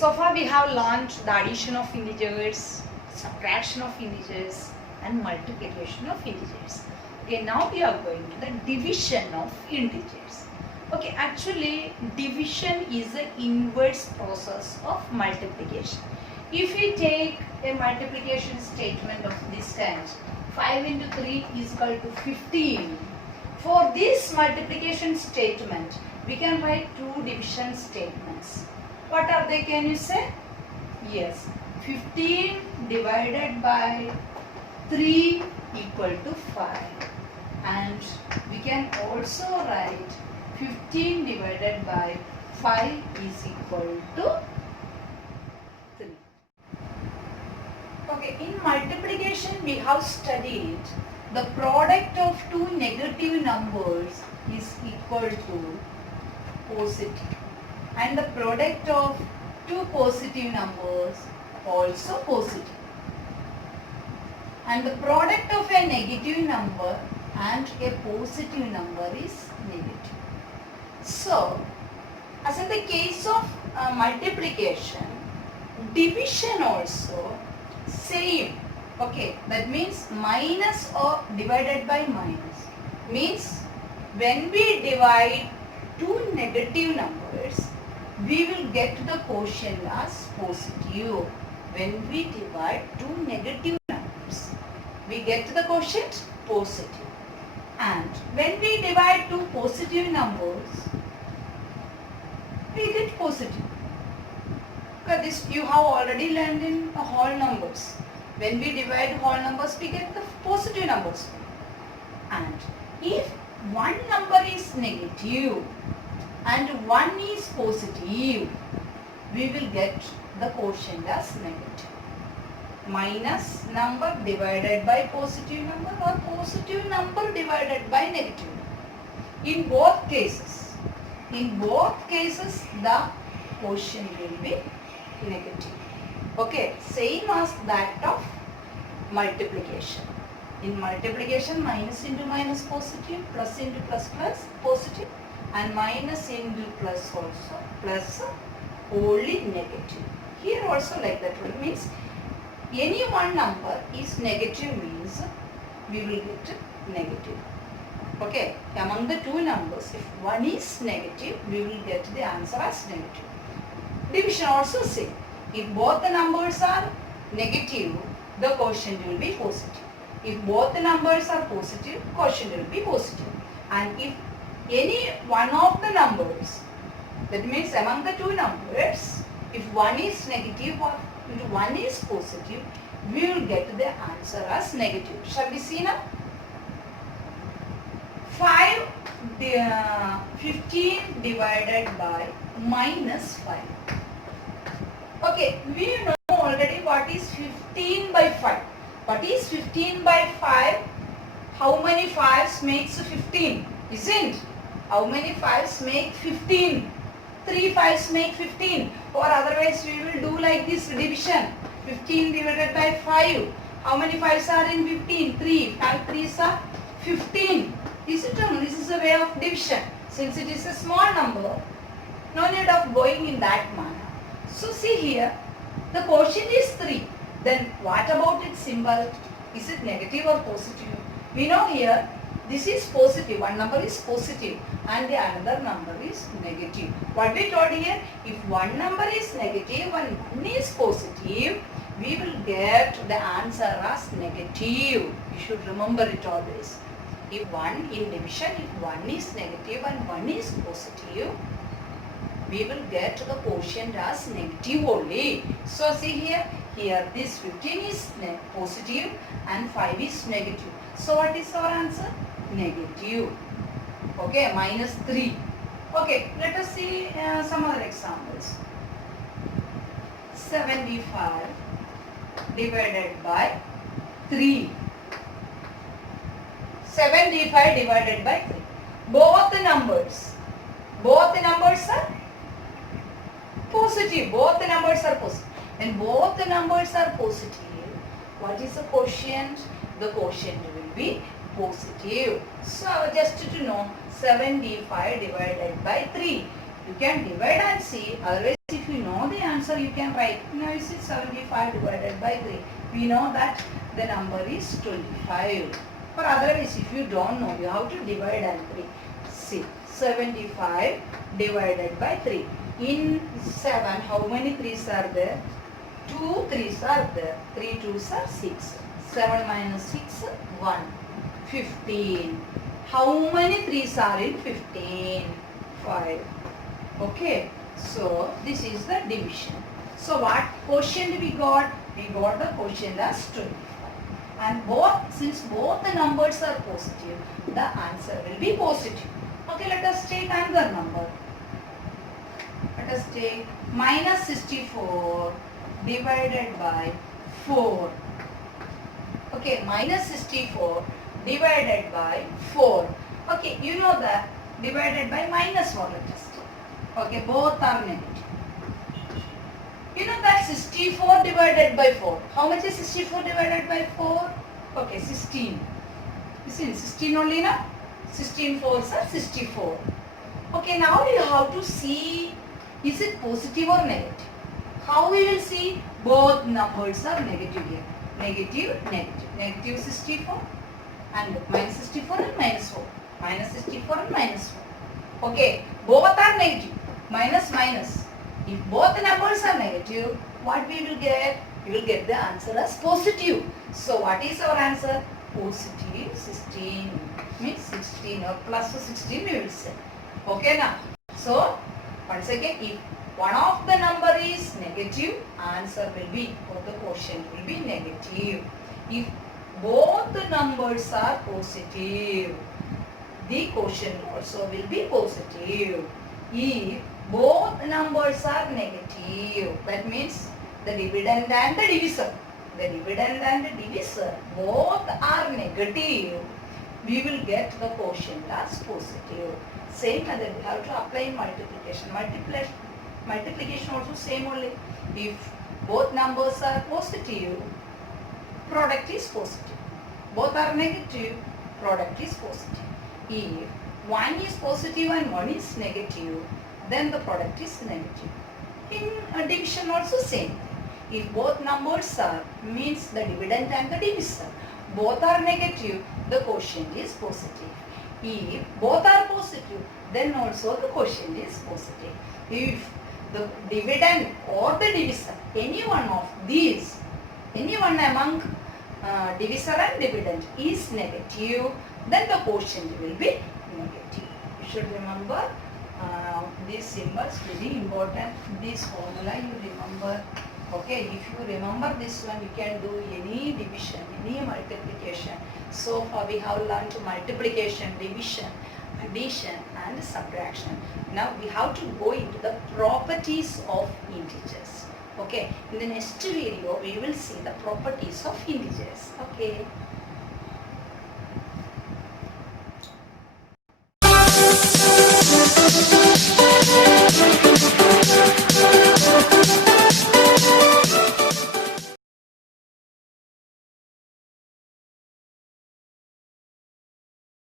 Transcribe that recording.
so far we have learned the addition of integers, subtraction of integers and multiplication of integers. Okay, now we are going to the division of integers. Okay, actually division is the inverse process of multiplication. If we take a multiplication statement of this kind, 5 into 3 is equal to 15. For this multiplication statement, we can write two division statements. What are they, can you say? Yes, 15 divided by 3 equal to 5. And we can also write 15 divided by 5 is equal to 3. Okay, in multiplication we have studied the product of two negative numbers is equal to positive and the product of two positive numbers also positive, and the product of a negative number and a positive number is negative. So, as in the case of multiplication, division also same. Okay, that means minus or divided by minus. Means when we divide two negative numbers, we will get the quotient as positive. When we divide two negative numbers, we get the quotient positive. And when we divide two positive numbers, we get positive. Because this you have already learned in whole numbers. When we divide whole numbers, we get the positive numbers. And if one number is negative and one is positive, we will get the quotient as negative. Minus number divided by positive number or positive number divided by negative number. In both cases the quotient will be negative. Okay, same as that of multiplication. In multiplication, minus into minus positive, plus into plus plus positive, and minus into plus also plus only negative. Here also like that one, means any one number is negative means we will get negative. Okay, among the two numbers, if one is negative, we will get the answer as negative. Division also same. If both the numbers are negative, the quotient will be positive. If both the numbers are positive, quotient will be positive. And if any one of the numbers, that means among the two numbers, if one is negative or one is positive, we will get the answer as negative. Shall we see now? 15 divided by minus 5. Okay, we know already what is 15 by 5. What is 15 by 5? How many 5s makes 15? Isn't? How many 5s make 15? 3 5s make 15. Or otherwise we will do like this division. 15 divided by 5. How many 5s are in 15? 3. 5 3s are 15. Is it wrong? This is a way of division. Since it is a small number, no need of going in that manner. So see here, the quotient is 3. Then what about its symbol? Is it negative or positive? We know here, this is positive. One number is positive and the another number is negative. What we told here, if one number is negative and one is positive, we will get the answer as negative. You should remember it always. If one in division, if one is negative and one is positive, we will get the quotient as negative only. So see here this 15 is positive and 5 is negative. So what is our answer? Negative. Okay, minus 3. Okay, let us see some other examples. 75 divided by 3. 75 divided by 3. Both the numbers are positive. Both the numbers are positive. And both the numbers are positive. What is the quotient? The quotient will be positive. So just to know, 75 divided by 3. You can divide and see. Otherwise, if you know the answer, you can write. Now you see 75 divided by 3. We know that the number is 25. Or otherwise, if you don't know, you have to divide and 3. See, 75 divided by 3. In 7, how many 3's are there? 2 3's are there. 3 2's are 6. 7 minus 6, 1. 15. How many 3's are in 15? 5. Okay. So, this is the division. So, what quotient we got? We got the quotient as 25. And since both the numbers are positive, the answer will be positive. Okay, let us take another number. Let us take minus 64 divided by 4. Okay, minus 64 divided by 4. Okay, you know that divided by minus 1, let us take. Okay, both are negative. You know that 64 divided by 4. How much is 64 divided by 4? Okay, 16. You see, 16 only now? 16 4s are 64. Okay, now you have to see, is it positive or negative? How we will see? Both numbers are negative here. Negative, negative. Negative 64 and minus 64 and minus 4. Minus 64 and minus 4. Okay, both are negative. Minus, minus. If both numbers are negative, what we will get? We will get the answer as positive. So what is our answer? Positive 16 means 16 or plus 16 we will say. Okay now. So once again, if one of the number is negative, answer will be, or the quotient will be negative. If both the numbers are positive, the quotient also will be positive. If both numbers are negative, that means the dividend and the divisor. The dividend and the divisor both are negative. We will get the quotient as positive. Same method we have to apply in multiplication. Multiplication also same only. If both numbers are positive, product is positive. Both are negative, product is positive. If one is positive and one is negative, then the product is negative. In division also same. If both numbers are, means the dividend and the divisor, both are negative, the quotient is positive. If both are positive, then also the quotient is positive. If the dividend or the divisor, any one of these, any one among divisor and dividend is negative, then the quotient will be negative. You should remember these symbols, very important. This formula you remember. Okay, if you remember this one, you can do any division, any multiplication. So far we have learned multiplication, division, addition and subtraction. Now we have to go into the properties of integers. Okay, in the next video we will see the properties of integers. Okay.